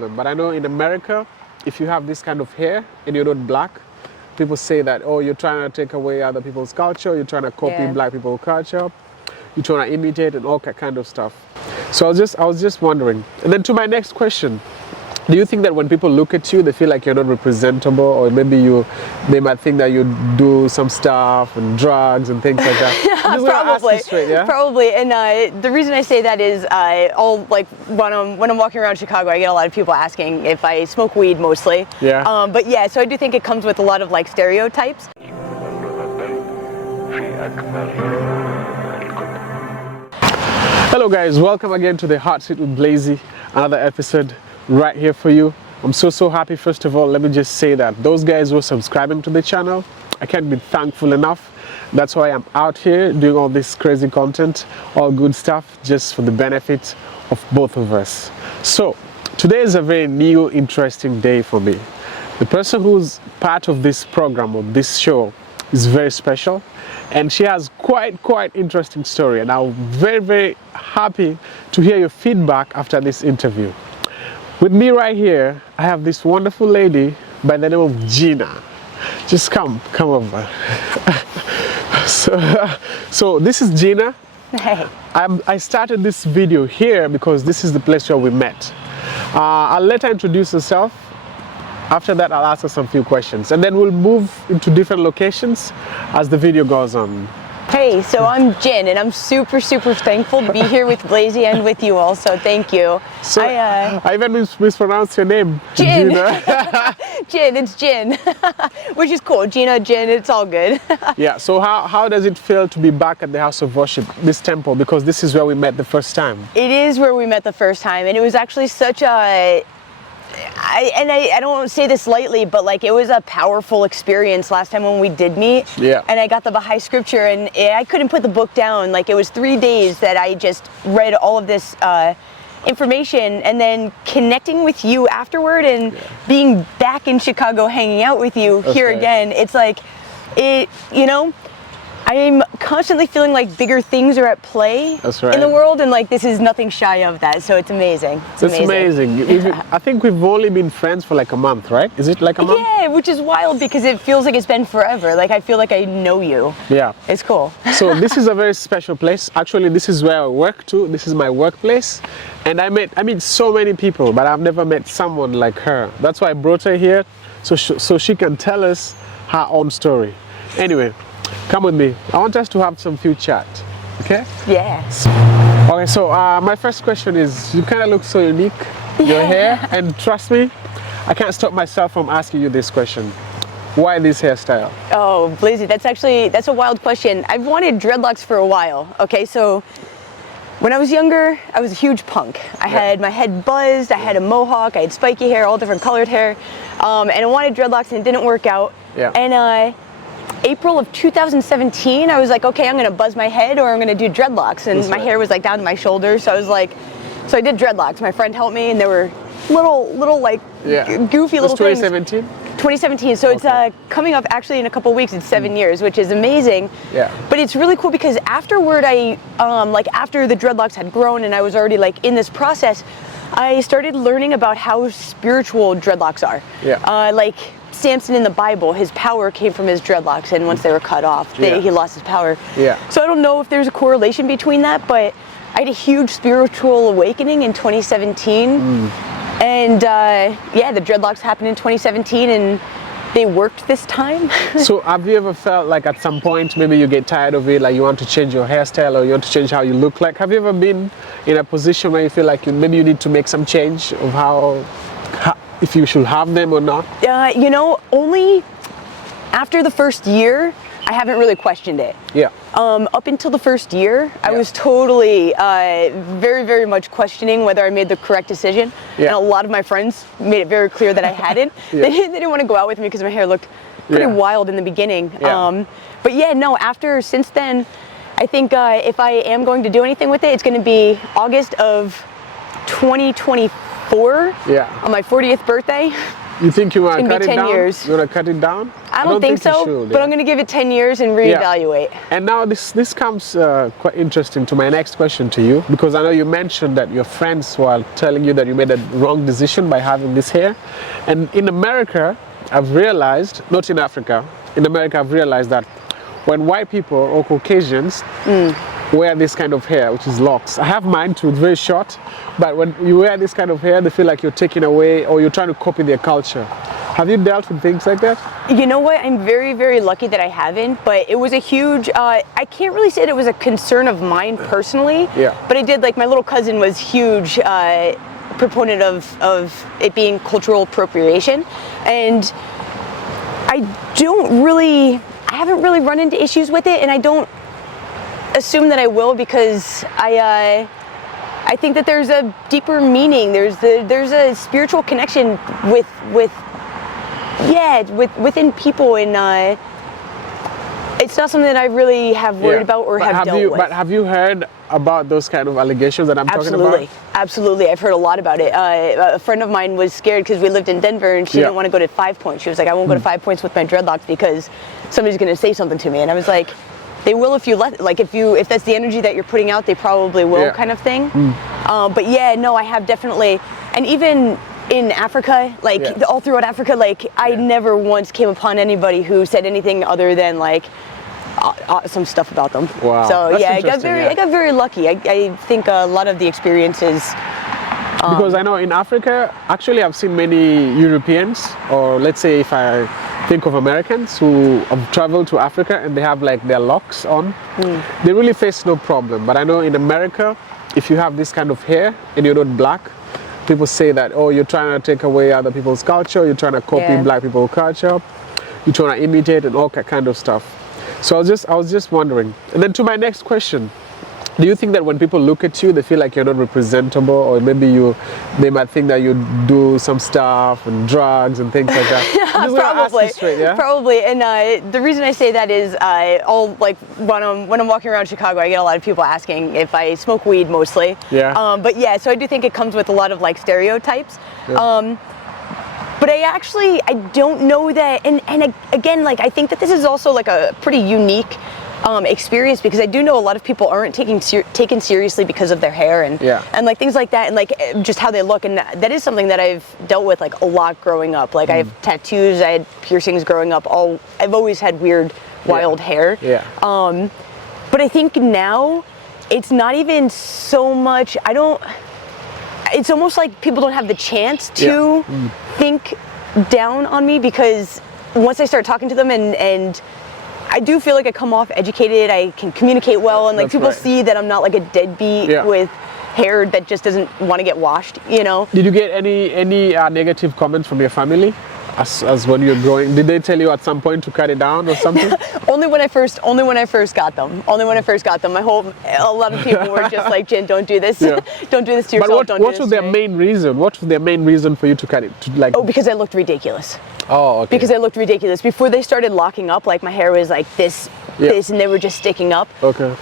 problem. But I know in America, if you have this kind of hair and you're not black, people say that, oh, you're trying to take away other people's culture, you're trying to copy black people's culture, you're trying to imitate and all that kind of stuff. So I was just wondering. And then to my next question, do you think that when people look at you, they feel like you're not representable, or maybe they might think that you do some stuff and drugs and things like that? Probably. And the reason I say that is, when I'm walking around Chicago, I get a lot of people asking if I smoke weed mostly. Yeah. But yeah, so I do think it comes with a lot of like stereotypes. Hello guys, welcome again to the Hot Seat with Blazy, another episode right here for you. I'm so happy. First of all, let me just say that those guys who are subscribing to the channel, I can't be thankful enough. That's why I'm out here doing all this crazy content, all good stuff, just for the benefit of both of us. So today is a very new, interesting day for me. The person who's part of this program or this show is very special, and she has quite interesting story, and I'm very happy to hear your feedback after this interview. With me right here, I have this wonderful lady by the name of Gina. Just come over. So this is Gina. Hey. I started this video here because this is the place where we met. I'll let her introduce herself. After that, I'll ask her some few questions, and then we'll move into different locations as the video goes on. Hey, so I'm Jin, and I'm super thankful to be here with Blazy and with you all, so thank you. So I even mispronounced your name. Jin. Gina. Jin, it's Jin, which is cool. Gina, Jin, it's all good. Yeah, so how does it feel to be back at the house of worship, this temple, because this is where we met the first time? It is where we met the first time, and it was actually such a... I don't say this lightly, but like it was a powerful experience last time when we did meet. Yeah. And I got the Baha'i scripture, and I couldn't put the book down. Like it was 3 days that I just read all of this information, and then connecting with you afterward, and being back in Chicago, hanging out with you here again. It's like I'm constantly feeling like bigger things are at play in the world, and like this is nothing shy of that, so it's amazing. It's amazing. I think we've only been friends for like a month, right? Is it like a month? Yeah, which is wild because it feels like it's been forever. Like I feel like I know you. Yeah. It's cool. So this is a very special place. Actually, this is where I work too. This is my workplace. And I meet so many people, but I've never met someone like her. That's why I brought her here, so she can tell us her own story. Anyway, come with me. I want us to have some few chat, okay? Yes. Okay, so my first question is, you kind of look so unique, your hair, and trust me, I can't stop myself from asking you this question. Why this hairstyle? Oh, Blazy, that's a wild question. I've wanted dreadlocks for a while, okay? So when I was younger, I was a huge punk. I had my head buzzed, I had a mohawk, I had spiky hair, all different colored hair, and I wanted dreadlocks and it didn't work out. Yeah. And April of 2017, I was like, okay, I'm gonna buzz my head or I'm gonna do dreadlocks. And my hair was like down to my shoulders, so I was like, so I did dreadlocks. My friend helped me, and they were little like goofy little 2017? things. 2017, so it's coming up actually in a couple weeks. It's 7 years, which is amazing. Yeah. But it's really cool because afterward, after the dreadlocks had grown and I was already like in this process, I started learning about how spiritual dreadlocks are. Yeah. Like Samson in the Bible, his power came from his dreadlocks, and once they were cut off, he lost his power. Yeah. So I don't know if there's a correlation between that, but I had a huge spiritual awakening in 2017. And the dreadlocks happened in 2017, and they worked this time. So have you ever felt like at some point maybe you get tired of it, like you want to change your hairstyle or you want to change how you look like? Have you ever been in a position where you feel like maybe you need to make some change of how if you should have them or not? Only after the first year, I haven't really questioned it. Yeah. Up until the first year, I was totally very much questioning whether I made the correct decision. Yeah. And a lot of my friends made it very clear that I hadn't. They didn't want to go out with me because my hair looked pretty wild in the beginning. Yeah. Since then, I think if I am going to do anything with it, it's going to be August of 2024 on my 40th birthday. You think you want to gonna cut be it 10 down? years. You want to cut it down? I don't think you so, should, but I'm going to give it 10 years and reevaluate. And now this comes quite interesting to my next question to you, because I know you mentioned that your friends were telling you that you made a wrong decision by having this hair. And in America, I've realized, not in Africa, in America I've realized that when white people or Caucasians wear this kind of hair, which is locks. I have mine too, it's very short, but when you wear this kind of hair, they feel like you're taking away or you're trying to copy their culture. Have you dealt with things like that? You know what? I'm very, very lucky that I haven't, but it was a huge, I can't really say that it was a concern of mine personally, but I did, like, my little cousin was huge proponent of it being cultural appropriation, and I haven't really run into issues with it, and I don't assume that I will, because I think that there's a deeper meaning. There's a spiritual connection within people, and it's not something that I really have worried about or have dealt with. But have you heard about those kind of allegations that I'm talking about? Absolutely. I've heard a lot about it. A friend of mine was scared because we lived in Denver, and she didn't want to go to 5 Points. She was like, I won't go to 5 Points with my dreadlocks because somebody's going to say something to me. And I was like, they will if you let, like, if that's the energy that you're putting out, they probably will, kind of thing. But yeah, no, I have definitely, and even in Africa, like all throughout Africa, like I never once came upon anybody who said anything other than like some stuff about them. Wow. So that's yeah, I got very lucky. I think a lot of the experiences. Because I know in Africa, actually I've seen many Europeans, or let's say if I think of Americans who have traveled to Africa and they have like their locks on, they really face no problem. But I know in America, if you have this kind of hair and you're not black, people say that, oh, you're trying to take away other people's culture, you're trying to copy black people's culture, you're trying to imitate and all that kind of stuff. So I was just wondering. And then to my next question, do you think that when people look at you, they feel like you're not representable, or maybe they might think that you do some stuff and drugs and things like that? Probably. And the reason I say that is, when I'm walking around Chicago, I get a lot of people asking if I smoke weed mostly. But yeah, so I do think it comes with a lot of like stereotypes. But I don't know that, and again, like I think that this is also like a pretty unique experience, because I do know a lot of people aren't taken seriously because of their hair and like things like that, and like just how they look, and that is something that I've dealt with like a lot growing up. Like I have tattoos, I had piercings growing up. I've always had weird, wild hair. But I think now it's not even so much. It's almost like people don't have the chance to think down on me, because once I start talking to them and I do feel like I come off educated, I can communicate well, and like people see that I'm not like a deadbeat with hair that just doesn't want to get washed, you know? Did you get any negative comments from your family as when you're growing? Did they tell you at some point to cut it down or something? Only when I first got them. A lot of people were just like, Jen, don't do this. Don't do this to yourself. But what was their main reason? What was their main reason for you to cut it? Oh, because I looked ridiculous. Oh, okay. Because I looked ridiculous. Before they started locking up, like my hair was like this, and they were just sticking up. Okay.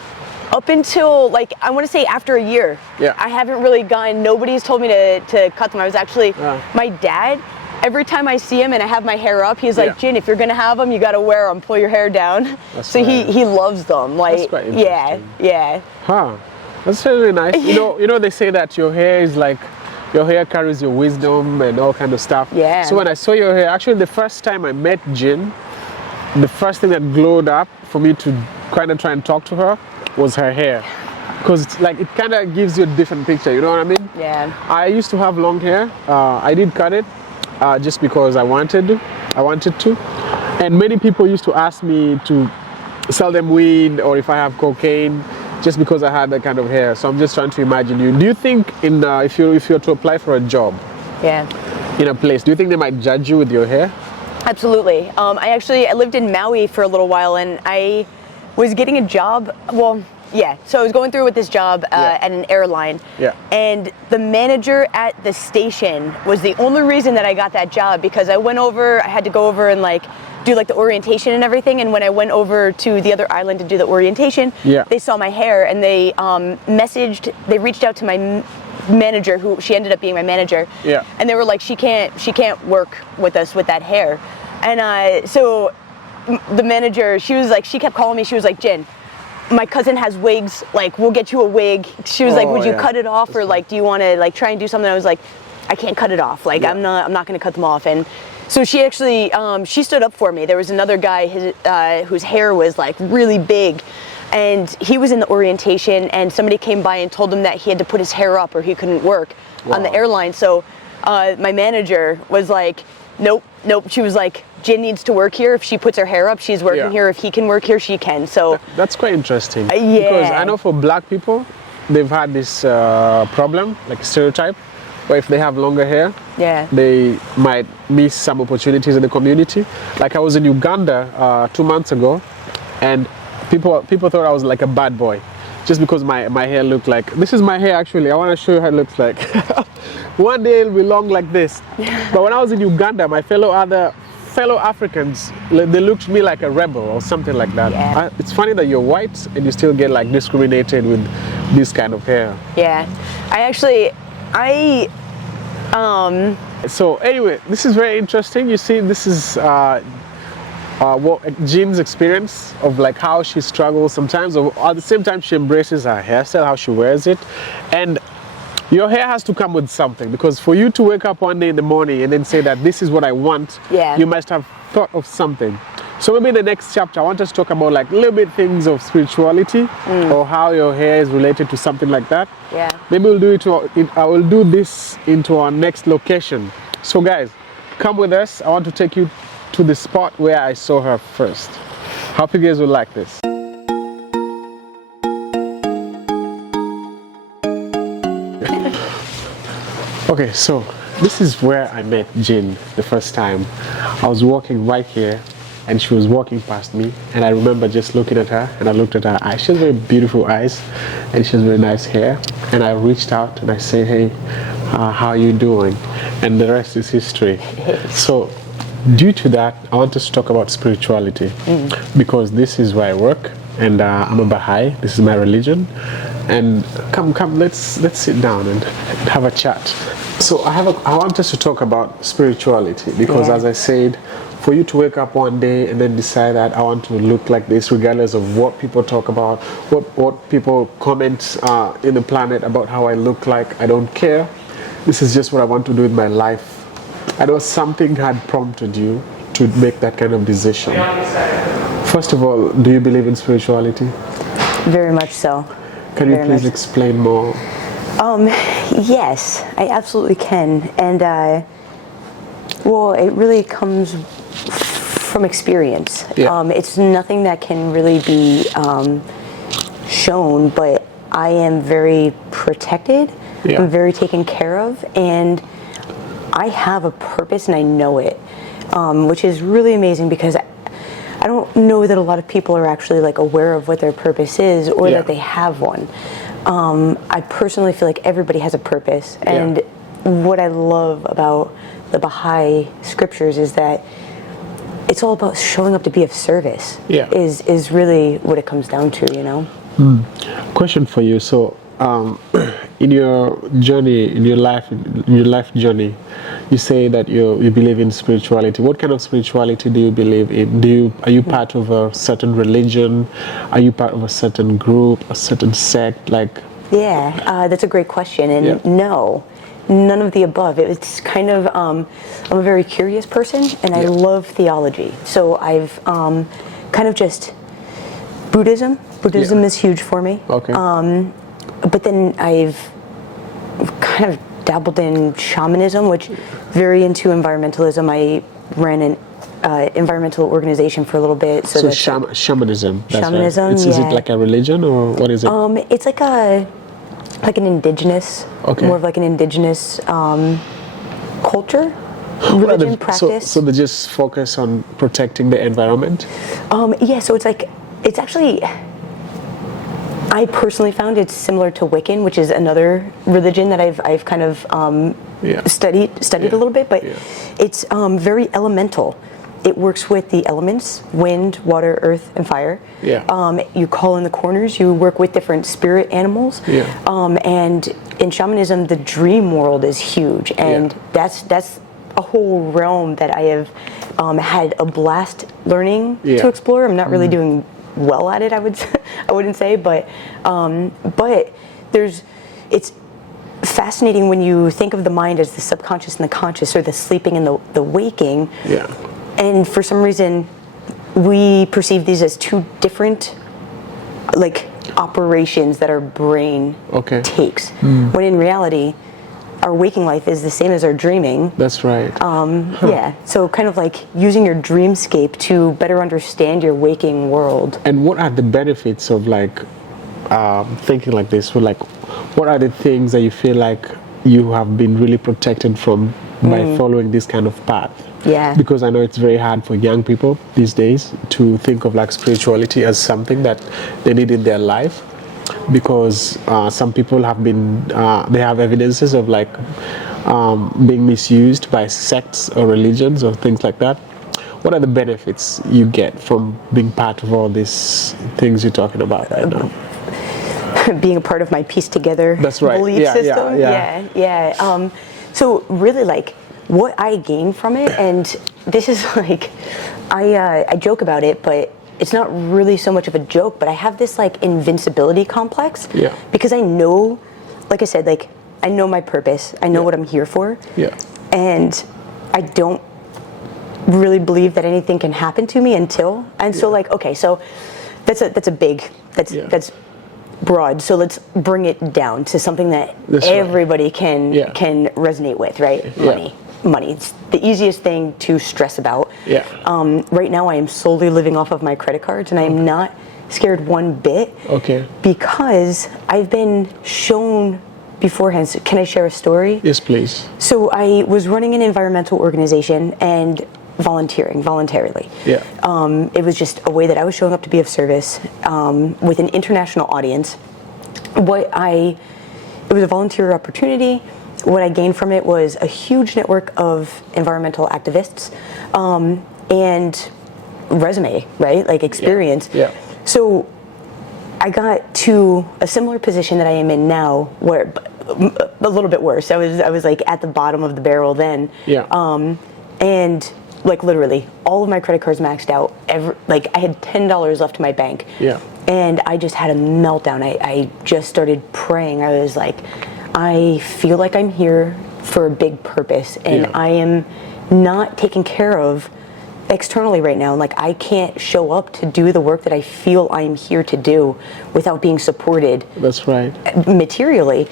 Up until like, I want to say after a year, I haven't really nobody's told me to cut them. I was actually, my dad, every time I see him and I have my hair up, he's like, Jen, if you're gonna have them, you gotta wear them, pull your hair down. So he loves them. Like, that's quite interesting. Yeah. Huh. That's really nice. You know, they say that your hair is like, your hair carries your wisdom and all kind of stuff. Yeah. So when I saw your hair, actually the first time I met Jen, the first thing that glowed up for me to kind of try and talk to her was her hair. Because like it kind of gives you a different picture, you know what I mean? Yeah. I used to have long hair. I did cut it just because I wanted to. And many people used to ask me to sell them weed or if I have cocaine, just because I had that kind of hair. So I'm just trying to imagine you. Do you think if you're to apply for a job in a place, do you think they might judge you with your hair? Absolutely. I lived in Maui for a little while, and I was getting a job. So I was going through with this job at an airline, and the manager at the station was the only reason that I got that job, because I had to go over and like do like the orientation and everything, and when I went over to the other island to do the orientation, they saw my hair and they reached out to my manager, who she ended up being my manager. Yeah. And they were like, she can't work with us with that hair. And so the manager, she kept calling me. She was like, Jen, my cousin has wigs, like we'll get you a wig. She was like, would you cut it off, or like do you want to like try and do something? I was like, I can't cut it off. Like I'm not going to cut them off. And so she actually she stood up for me. There was another guy whose hair was like really big, and he was in the orientation, and somebody came by and told him that he had to put his hair up or he couldn't work on the airline. So my manager was like, nope. She was like, Jen needs to work here. If she puts her hair up, she's working here. If he can work here, she can. So that's quite interesting. Yeah. Because I know for black people, they've had this problem, like stereotype, where if they have longer hair, they might miss some opportunities in the community. Like I was in Uganda 2 months ago, and people thought I was like a bad boy, just because my hair looked like, this is my hair actually. I want to show you how it looks like. One day it'll be long like this. But when I was in Uganda, my fellow Africans, they looked at me like a rebel or something like that. Yeah. It's funny that you're white and you still get like discriminated with this kind of hair. Yeah, So anyway, this is very interesting. You see, this is what Jean's experience of like how she struggles sometimes, or at the same time she embraces her hairstyle, how she wears it. And your hair has to come with something, because for you to wake up one day in the morning and then say that this is what I want, you must have thought of something. So maybe in the next chapter I want us to talk about like little bit things of spirituality, or how your hair is related to something like that. Yeah. Maybe we'll do I will do this into our next location. So guys, come with us. I want to take you to the spot where I saw her first. Hope you guys will like this. Okay, so this is where I met Jean the first time. I was walking right here and she was walking past me, and I remember just looking at her, and I looked at her eyes. She has very beautiful eyes and she has very nice hair, and I reached out and I said, hey, how are you doing? And the rest is history. So due to that, I want us to talk about spirituality, because this is where I work, and I'm a Baha'i. This is my religion. And come, let's sit down and have a chat. So I want us to talk about spirituality, because as I said, for you to wake up one day and then decide that I want to look like this, regardless of what people talk about, what people comment in the planet about how I look like, I don't care. This is just what I want to do with my life. I know something had prompted you to make that kind of decision. First of all, do you believe in spirituality? Very much so. Can you please explain more? Yes, I absolutely can. And well, it really comes from experience. It's nothing that can really be shown, but I am very protected. I'm very taken care of, and I have a purpose and I know it, which is really amazing, because I don't know that a lot of people are actually like aware of what their purpose is, or that they have one. I personally feel like everybody has a purpose, and what I love about the Baha'i scriptures is that it's all about showing up to be of service. Is really what it comes down to, you know. Question for you. So in your journey, in your life journey, you say that you believe in spirituality. What kind of spirituality do you believe in? Are you part of a certain religion? Are you part of a certain group, a certain sect? Like, that's a great question. And no, none of the above. It's kind of I'm a very curious person, and I love theology. So I've kind of just Buddhism is huge for me. But then I've kind of dabbled in shamanism, which very into environmentalism. I ran an environmental organization for a little bit. So shamanism. Shamanism. Right. Is it like a religion, or what is it? It's like an indigenous, more of like an indigenous culture, religion, practice. So they just focus on protecting the environment? So it's actually, I personally found it's similar to Wiccan, which is another religion that I've kind of studied a little bit, but it's very elemental. It works with the elements: wind, water, earth, and fire. You call in the corners. You work with different spirit animals. And in shamanism, the dream world is huge, and that's a whole realm that I have had a blast learning to explore. I'm not really doing well at it, I wouldn't say, but it's fascinating when you think of the mind as the subconscious and the conscious, or the sleeping and the waking. Yeah. And for some reason, we perceive these as two different, like, operations that our brain takes. When in reality, our waking life is the same as our dreaming. That's right. Yeah, so kind of like using your dreamscape to better understand your waking world. And what are the benefits of like thinking like this? So like, what are the things that you feel like you have been really protected from by following this kind of path? Yeah. Because I know it's very hard for young people these days to think of like spirituality as something that they need in their life, because some people have been they have evidences of like being misused by sects or religions or things like that. What are the benefits you get from being part of all these things you're talking about right now? Being a part of my piece together belief system. Yeah. So really, like, what I gain from it, and this is like, I joke about it, but it's not really so much of a joke, but I have this like invincibility complex. Yeah. Because I know, like I said, like, I know my purpose. I know what I'm here for. Yeah. And I don't really believe that anything can happen to me until, and so like, okay, so that's broad. So let's bring it down to something that everybody can resonate with, right? Money. It's the easiest thing to stress about. Yeah. Right now I am solely living off of my credit cards, and I am not scared one bit. Okay. Because I've been shown beforehand. So can I share a story? Yes, please. So I was running an environmental organization and voluntarily. Yeah. It was just a way that I was showing up to be of service with an international audience. It was a volunteer opportunity. What I gained from it was a huge network of environmental activists and resume, right? Like experience. Yeah. So I got to a similar position that I am in now, where a little bit worse. I was like at the bottom of the barrel then. Yeah. And like literally all of my credit cards maxed out. I had $10 left in my bank. Yeah. And I just had a meltdown. I just started praying. I was like, I feel like I'm here for a big purpose, and I am not taken care of externally right now. Like, I can't show up to do the work that I feel I'm here to do without being supported. That's right. Materially.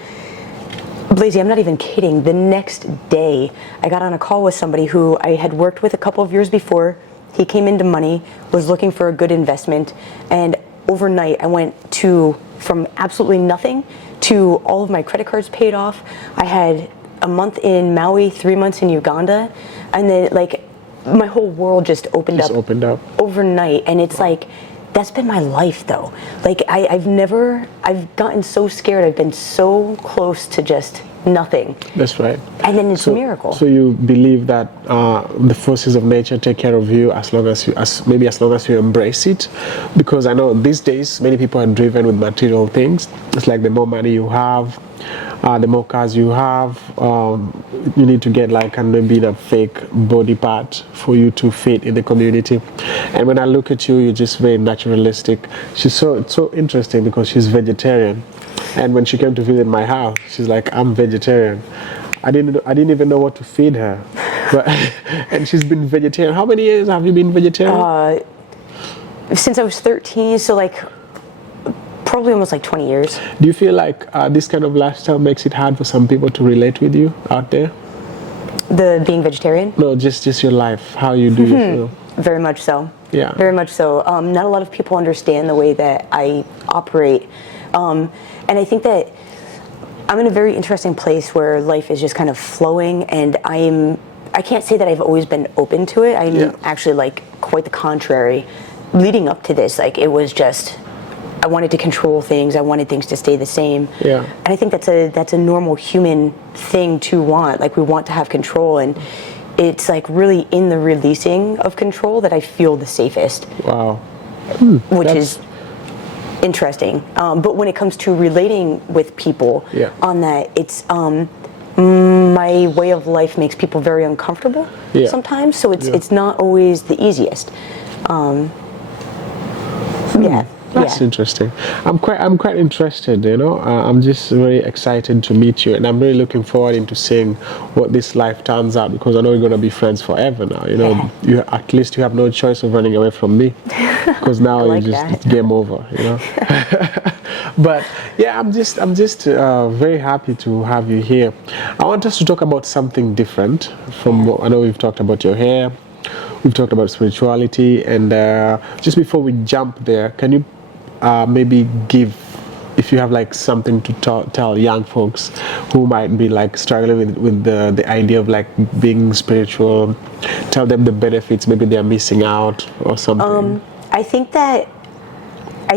Blazy, I'm not even kidding. The next day, I got on a call with somebody who I had worked with a couple of years before. He came into money, was looking for a good investment, and overnight I went from absolutely nothing to all of my credit cards paid off. I had a month in Maui, 3 months in Uganda, and then like my whole world just opened up overnight. And it's like, that's been my life though. Like I've gotten so scared. I've been so close to just nothing. That's right. And then it's a miracle. So you believe that the forces of nature take care of you as long as you embrace it? Because I know these days many people are driven with material things. It's like the more money you have, the more cars you have, you need to get like maybe a fake body part for you to fit in the community. And when I look at you, you're just very naturalistic. She's so interesting because she's vegetarian. And when she came to visit my house, she's like, I'm vegetarian. I didn't even know what to feed her. But and she's been vegetarian. How many years have you been vegetarian? Since I was 13, so like probably almost like 20 years. Do you feel like this kind of lifestyle makes it hard for some people to relate with you out there? The being vegetarian? No, just your life, how you do you feel? Very much so. Yeah. Very much so. Not a lot of people understand the way that I operate. And I think that I'm in a very interesting place where life is just kind of flowing, and I can't say that I've always been open to it. I'm actually like quite the contrary. Leading up to this, like it was just, I wanted to control things. I wanted things to stay the same. Yeah. And I think that's a normal human thing to want. Like we want to have control, and it's like really in the releasing of control that I feel the safest. Wow. Which is interesting. But when it comes to relating with people on that, it's my way of life makes people very uncomfortable sometimes. So it's not always the easiest. That's interesting. I'm quite interested, you know. I'm just very excited to meet you, and I'm really looking forward into seeing what this life turns out, because I know we're going to be friends forever now. You know, you at least you have no choice of running away from me, because now it's game over, you know. But yeah, I'm just very happy to have you here. I want us to talk about something different from what I know. We've talked about your hair, we've talked about spirituality, and just before we jump there, can you maybe give, if you have like something to tell young folks who might be like struggling with the idea of like being spiritual, tell them the benefits maybe they're missing out or something? I think that I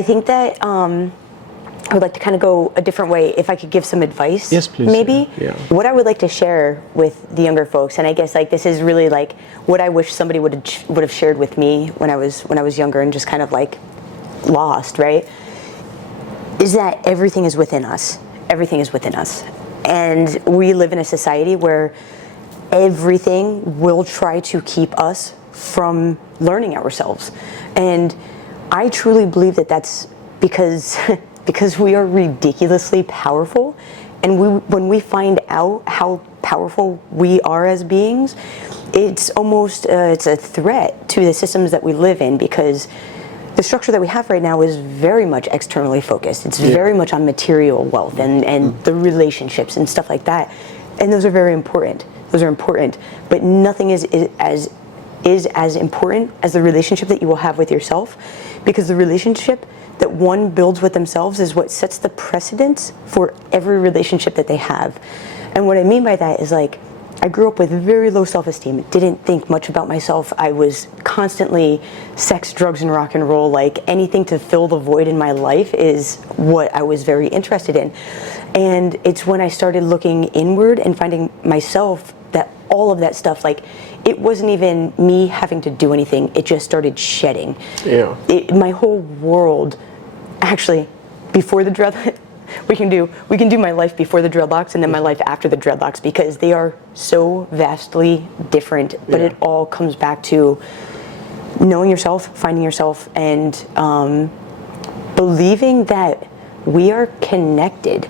would like to kind of go a different way. If I could give some advice, yes, please. Maybe what I would like to share with the younger folks, and I guess like this is really like what I wish somebody would have shared with me when I was younger and just kind of like lost, right? Is that everything is within us. Everything is within us, and we live in a society where everything will try to keep us from learning ourselves, and I truly believe that that's because we are ridiculously powerful, and when we find out how powerful we are as beings, it's almost it's a threat to the systems that we live in, because the structure that we have right now is very much externally focused. It's very much on material wealth and the relationships and stuff like that, and those are very important. Those are important, but nothing is as important as the relationship that you will have with yourself, because the relationship that one builds with themselves is what sets the precedence for every relationship that they have. And what I mean by that is, like, I grew up with very low self-esteem, didn't think much about myself. I was constantly sex, drugs, and rock and roll. Like, anything to fill the void in my life is what I was very interested in. And it's when I started looking inward and finding myself that all of that stuff, like, it wasn't even me having to do anything. It just started shedding. My whole world, actually, before the dreadlocks, we can do my life before the dreadlocks and then my life after the dreadlocks, because they are so vastly different. But it all comes back to knowing yourself, finding yourself, and believing that we are connected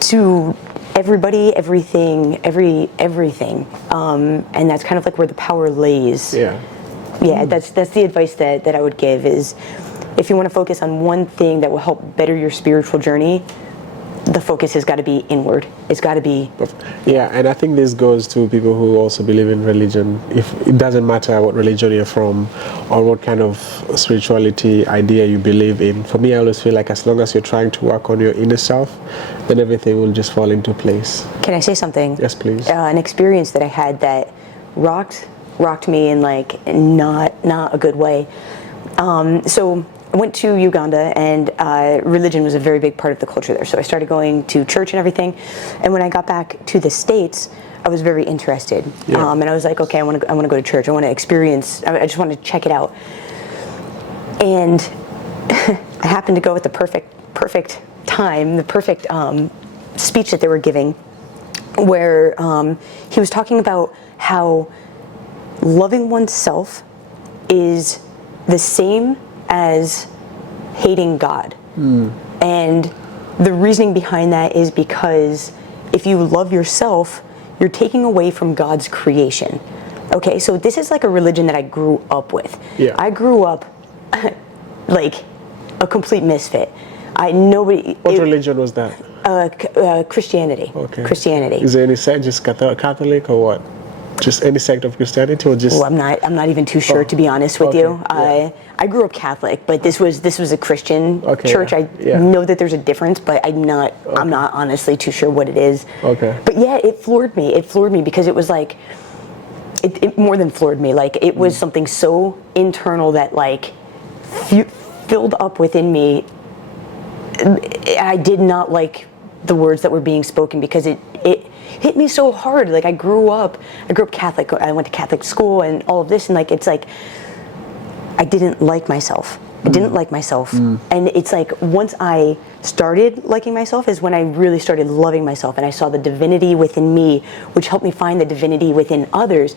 to everybody, everything, everything, and that's kind of like where the power lays. That's the advice that I would give, is if you want to focus on one thing that will help better your spiritual journey, the focus has got to be inward. It's got to be... and I think this goes to people who also believe in religion. If it doesn't matter what religion you're from or what kind of spirituality idea you believe in, for me, I always feel like as long as you're trying to work on your inner self, then everything will just fall into place. Can I say something? Yes, please. An experience that I had that rocked me in like not a good way. So I went to Uganda, and religion was a very big part of the culture there. So I started going to church and everything. And when I got back to the States, I was very interested. And I was like, okay, I want to go to church. I want to experience. I just want to check it out. And I happened to go at the perfect time, the perfect speech that they were giving, where he was talking about how loving oneself is the same as hating God. And the reasoning behind that is because if you love yourself, you're taking away from God's creation. Okay, so this is like a religion that I grew up with. I grew up like a complete misfit. What religion was that? Christianity. Okay. Christianity. Is there any sect, just Catholic or what? Just any sect of Christianity, or just? Well, I'm not even too sure, to be honest with you. I grew up Catholic, but this was a Christian church. I know that there's a difference, but I'm not honestly too sure what it is. But yeah, it floored me. It floored me because it was like, it more than floored me. Like, it was something so internal that like filled up within me. I did not like the words that were being spoken, because it hit me so hard. Like, I grew up Catholic. I went to Catholic school and all of this, and like, it's like I didn't like myself. I didn't like myself. And it's like once I started liking myself is when I really started loving myself, and I saw the divinity within me, which helped me find the divinity within others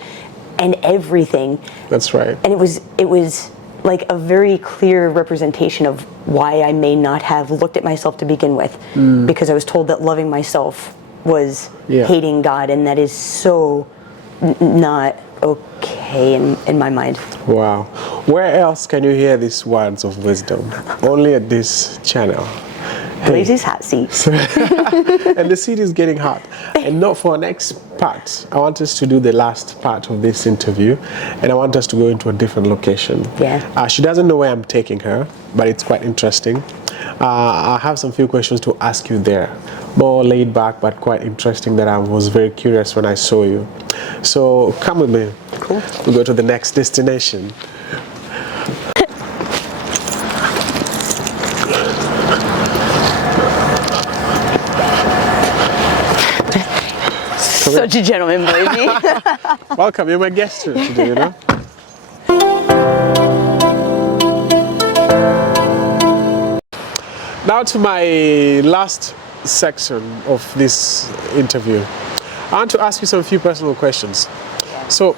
and everything. That's right. And it was like a very clear representation of why I may not have looked at myself to begin with, because I was told that loving myself was hating God, and that is so not okay in my mind. Wow. Where else can you hear these words of wisdom? Only at this channel. Blazy's hot seat. And the seat is getting hot. And not for our next part. I want us to do the last part of this interview, and I want us to go into a different location. Yeah. She doesn't know where I'm taking her, but it's quite interesting. I have some few questions to ask you there. More laid back, but quite interesting, that I was very curious when I saw you. So come with me. Cool. We'll go to the next destination. Such a gentleman, Blazy. Welcome, you're my guest here today, you know? Now to my last section of this interview. I want to ask you some few personal questions. So,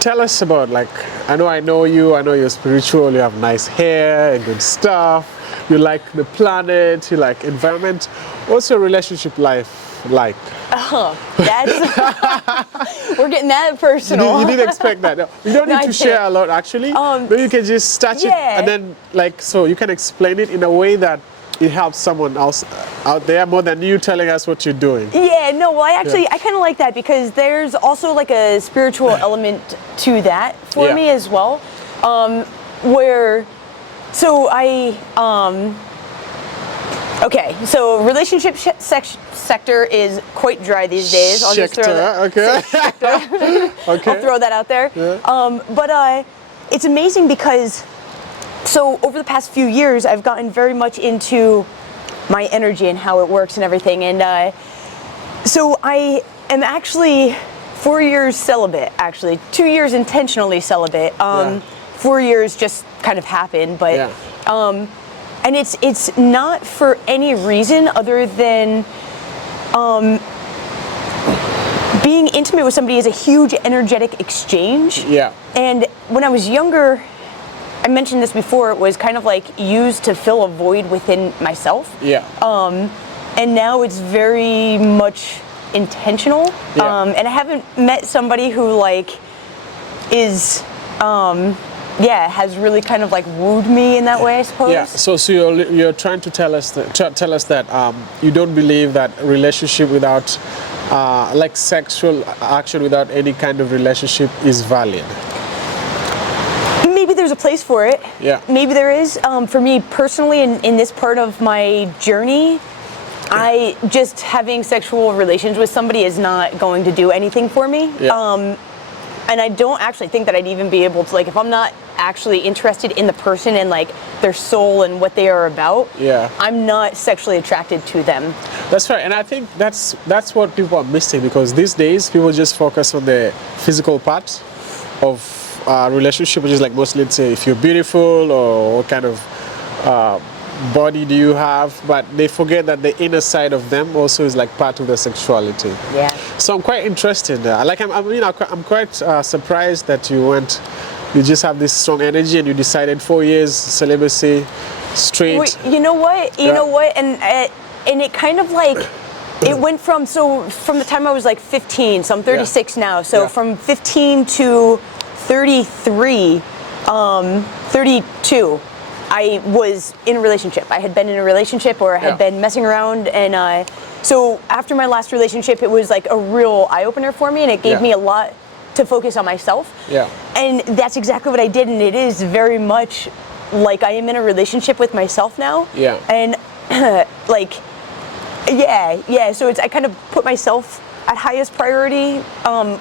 tell us about, like, I know you, I know you're spiritual, you have nice hair and good stuff, you like the planet, you like environment. What's your relationship life like? That's we're getting that personal. You didn't expect that. No, you don't need to share a lot, actually. Maybe you can just start it, and then, like, so you can explain it in a way that it helps someone else out there more than you telling us what you're doing. Yeah, no, well, I kind of like that, because there's also like a spiritual element to that for me as well. Okay, so relationship sector is quite dry these days. I'll just throw that. Okay. I'll throw that out there. Yeah. But it's amazing because, so over the past few years, I've gotten very much into my energy and how it works and everything. And so I am actually 4 years celibate, actually. 2 years intentionally celibate. 4 years just kind of happened, but and it's not for any reason other than being intimate with somebody is a huge energetic exchange. Yeah. And when I was younger, I mentioned this before, it was kind of like used to fill a void within myself. Yeah. And now it's very much intentional. Yeah. And I haven't met somebody who like is has really kind of like wooed me in that way, I suppose. Yeah. So you're trying to tell us that you don't believe that relationship without like sexual action without any kind of relationship is valid. Maybe there's a place for it. Yeah. Maybe there is. For me personally, in this part of my journey, I just having sexual relations with somebody is not going to do anything for me. Yeah. And I don't actually think that I'd even be able to, like, if I'm not actually interested in the person and like their soul and what they are about, I'm not sexually attracted to them. That's right, and I think that's what people are missing, because these days people just focus on the physical part of relationship, which is like mostly, let's say, if you're beautiful or what kind of body do you have, but they forget that the inner side of them also is like part of their sexuality. Yeah. So I'm quite interested. I'm quite surprised that you just have this strong energy, and you decided 4 years celibacy, straight. Wait, you know what? And it kind of like, it went from the time I was like 15, so I'm 36 now. So from 15 to 33, 32. I was in a relationship. I had been in a relationship, or I had been messing around, and so after my last relationship, it was like a real eye-opener for me, and it gave me a lot to focus on myself. Yeah. And that's exactly what I did, and it is very much like I am in a relationship with myself now. Yeah. And so I kind of put myself at highest priority,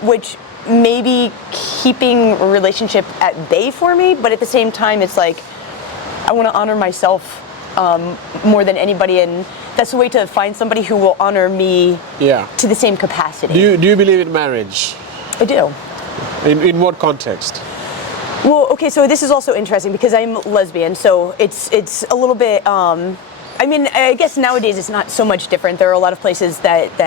which maybe keeping a relationship at bay for me, but at the same time, it's like, I want to honor myself more than anybody, and that's the way to find somebody who will honor me to the same capacity. Do you believe in marriage? I do. In what context? Well, okay, so this is also interesting because I'm lesbian, so it's a little bit. I mean, I guess nowadays it's not so much different. There are a lot of places that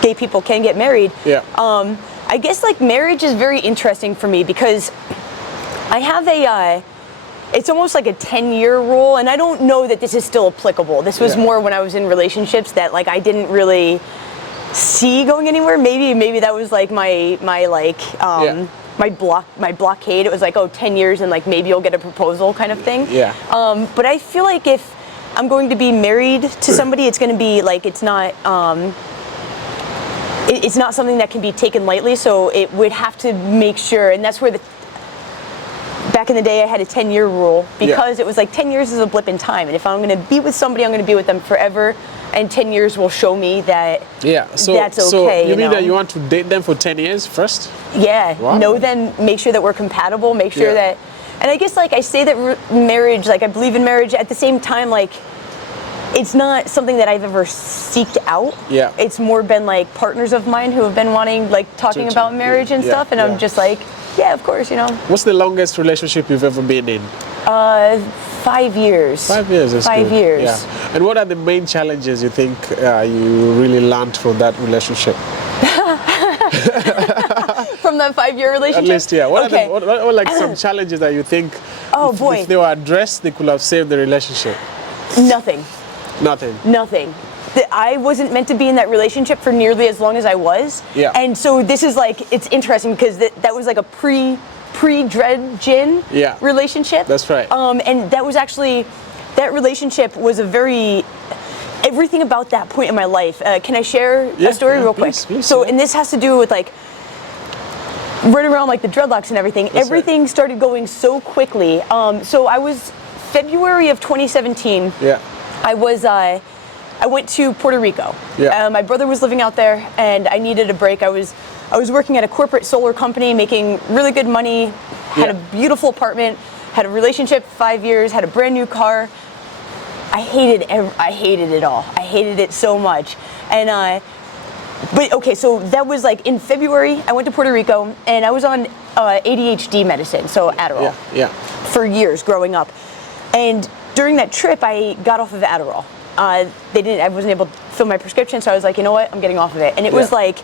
gay people can get married. Yeah. I guess like marriage is very interesting for me because I have it's almost like a 10-year rule, and I don't know that this is still applicable. This was more when I was in relationships that like I didn't really see going anywhere. Maybe that was like my blockade. It was like, oh, 10 years and like maybe you'll get a proposal kind of thing. Yeah. But I feel like if I'm going to be married to somebody, it's going to be like it's not something that can be taken lightly. So it would have to make sure, and that's where back in the day I had a 10-year rule because it was like 10 years is a blip in time, and if I'm going to be with somebody, I'm going to be with them forever. And 10 years will show me that that's okay. So you mean that you want to date them for 10 years first? Yeah. Wow. Know them, make sure that we're compatible, make sure that... And I guess like I say that marriage, like I believe in marriage, at the same time, like it's not something that I've ever seeked out. Yeah. It's more been like partners of mine who have been wanting, like talking about marriage and stuff. And I'm just like, yeah, of course, you know. What's the longest relationship you've ever been in? 5 years. 5 years, that's 5 good. years. Yeah. And what are the main challenges you think you really learned from that relationship? From that 5-year relationship? At least, yeah. What are like some challenges that you think if they were addressed, they could have saved the relationship? Nothing. Nothing. I wasn't meant to be in that relationship for nearly as long as I was. Yeah. And so this is like, it's interesting because that was like a pre-dread gin relationship. That's right. And that was actually, that relationship was everything about that point in my life. Can I share a story real quick? Please, so, and this has to do with like, right around like the dreadlocks and everything. Everything started going so quickly. So I was, February of 2017. Yeah. I went to Puerto Rico. Yeah. My brother was living out there, and I needed a break. I was working at a corporate solar company, making really good money, had a beautiful apartment, had a relationship 5 years, had a brand new car. I hated it all. I hated it so much. And but okay, so that was like in February. I went to Puerto Rico, and I was on ADHD medicine, so Adderall. Yeah. For years growing up, and during that trip, I got off of Adderall. I wasn't able to fill my prescription, so I was like, you know what, I'm getting off of it. And it was like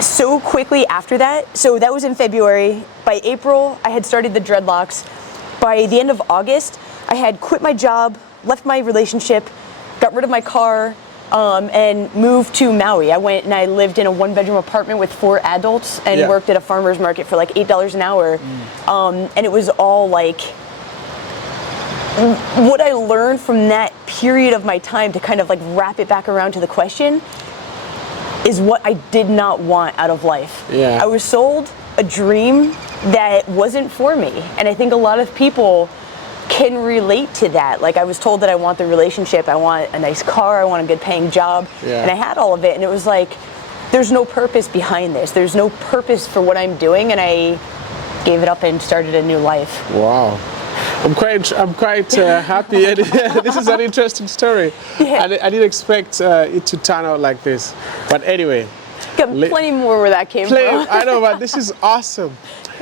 so quickly after that. So that was in February. By April, I had started the dreadlocks. By the end of August, I had quit my job, left my relationship, got rid of my car, and moved to Maui. I went and I lived in a 1-bedroom apartment with 4 adults and worked at a farmer's market for like $8 an hour. And it was all like, what I learned from that period of my time, to kind of like wrap it back around to the question, is what I did not want out of life. Yeah. I was sold a dream that wasn't for me. And I think a lot of people can relate to that. Like I was told that I want the relationship, I want a nice car, I want a good paying job. And I had all of it, and it was like, there's no purpose behind this. There's no purpose for what I'm doing, and I gave it up and started a new life. Wow. I'm quite happy. This is an interesting story. Yeah. I didn't expect it to turn out like this. But anyway. Got plenty more where that came from. I know, but this is awesome.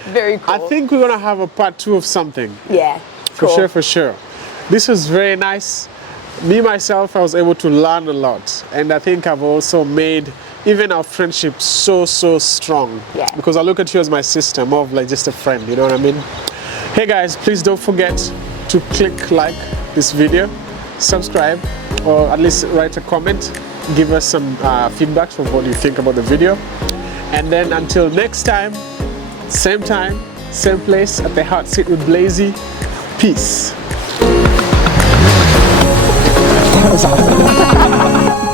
Very cool. I think we're going to have a part 2 of something. Yeah. Cool. For sure. This was very nice. Me, myself, I was able to learn a lot. And I think I've also made even our friendship so strong. Yeah. Because I look at you as my sister, more of like just a friend, you know what I mean? Hey guys, please don't forget to click like this video, subscribe, or at least write a comment. Give us some feedback from what you think about the video. And then until next time, same place at the Hot Seat with Blazy. Peace. That was awesome.